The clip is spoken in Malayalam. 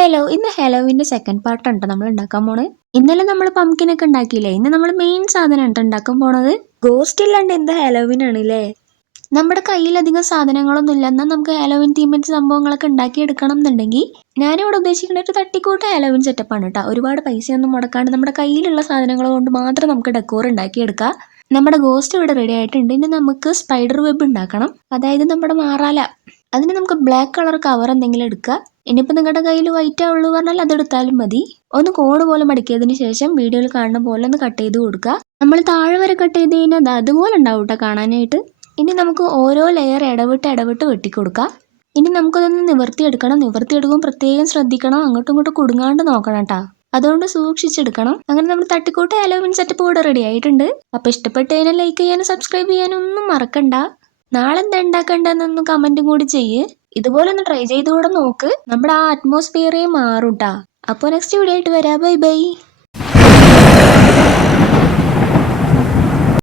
ഹലോ, ഇന്ന് ഹലോവിൻ്റെ സെക്കൻഡ് പാർട്ട് ഉണ്ട് നമ്മൾ ഉണ്ടാക്കാൻ പോണത്. ഇന്നലെ നമ്മൾ പംകിനൊക്കെ ഉണ്ടാക്കിയില്ലേ, ഇന്ന് നമ്മൾ മെയിൻ സാധനം ഉണ്ട് ഉണ്ടാക്കാൻ പോണത്. ഗോസ്റ്റ് ഇല്ലാണ്ട് എന്ത് ഹലോവിൻ ആണല്ലേ. നമ്മുടെ കയ്യിലധികം സാധനങ്ങളൊന്നും ഇല്ല, എന്നാൽ നമുക്ക് ഹലോവിൻ തീമിൻ്റെ സംഭവങ്ങളൊക്കെ ഉണ്ടാക്കിയെടുക്കണം എന്നുണ്ടെങ്കിൽ ഞാനിവിടെ ഉദ്ദേശിക്കുന്ന ഒരു തട്ടിക്കൂട്ട് ഹലോവിൻ സെറ്റപ്പാണ് കേട്ടോ. ഒരുപാട് പൈസയൊന്നും മുടക്കാണ്ട് നമ്മുടെ കയ്യിലുള്ള സാധനങ്ങൾ കൊണ്ട് മാത്രം നമുക്ക് ഡെക്കോർ ഉണ്ടാക്കിയെടുക്കാം. നമ്മുടെ ഗോസ്റ്റ് ഇവിടെ റെഡി ആയിട്ടുണ്ട്. ഇനി നമുക്ക് സ്പൈഡർ വെബ് ഉണ്ടാക്കണം, അതായത് നമ്മുടെ മാറാല. അതിന് നമുക്ക് ബ്ലാക്ക് കളർ കവർ എന്തെങ്കിലും എടുക്കുക. ഇനിയിപ്പോൾ നിങ്ങളുടെ കയ്യിൽ വൈറ്റ് ഉള്ളൂ പറഞ്ഞാൽ അതെടുത്താലും മതി. ഒന്ന് കോണ് പോലെ മടക്കിയതിന് ശേഷം വീഡിയോയിൽ കാണുന്ന പോലെ ഒന്ന് കട്ട് ചെയ്ത് കൊടുക്കുക. നമ്മൾ താഴെ വരെ കട്ട് ചെയ്ത് കഴിഞ്ഞാൽ അതുപോലെ ഉണ്ടാവും കേട്ടോ കാണാനായിട്ട്. ഇനി നമുക്ക് ഓരോ ലെയർ ഇടവിട്ട് വെട്ടിക്കൊടുക്കാം. ഇനി നമുക്കതൊന്ന് നിവർത്തിയെടുക്കണം. നിവർത്തിയെടുക്കുമ്പോൾ പ്രത്യേകം ശ്രദ്ധിക്കണം, അങ്ങോട്ടും ഇങ്ങോട്ടും കുടുങ്ങാണ്ട് നോക്കണം കേട്ടോ. അതുകൊണ്ട് സൂക്ഷിച്ചെടുക്കണം. അങ്ങനെ നമ്മൾ തട്ടിക്കൂട്ട് ഹലോവിൻ സെറ്റപ്പ് കൂടെ റെഡി ആയിട്ടുണ്ട്. അപ്പോൾ ഇഷ്ടപ്പെട്ട് കഴിഞ്ഞാൽ ലൈക്ക് ചെയ്യാനും സബ്സ്ക്രൈബ് ചെയ്യാനും ഒന്നും മറക്കണ്ട. നാളെ എന്താ ഉണ്ടാക്കേണ്ടതെന്നൊന്ന് കമൻറ്റും കൂടി ചെയ്യ്. ഇതുപോലെ ഒന്ന് ട്രൈ ചെയ്തുകൂടെ നോക്ക്. നമ്മുടെ ആ അറ്റ്മോസ്ഫിയറേ മാറും ട്ടാ. അപ്പോൾ നെക്സ്റ്റ് വീഡിയോ ആയിട്ട് വരാം. Bye bye.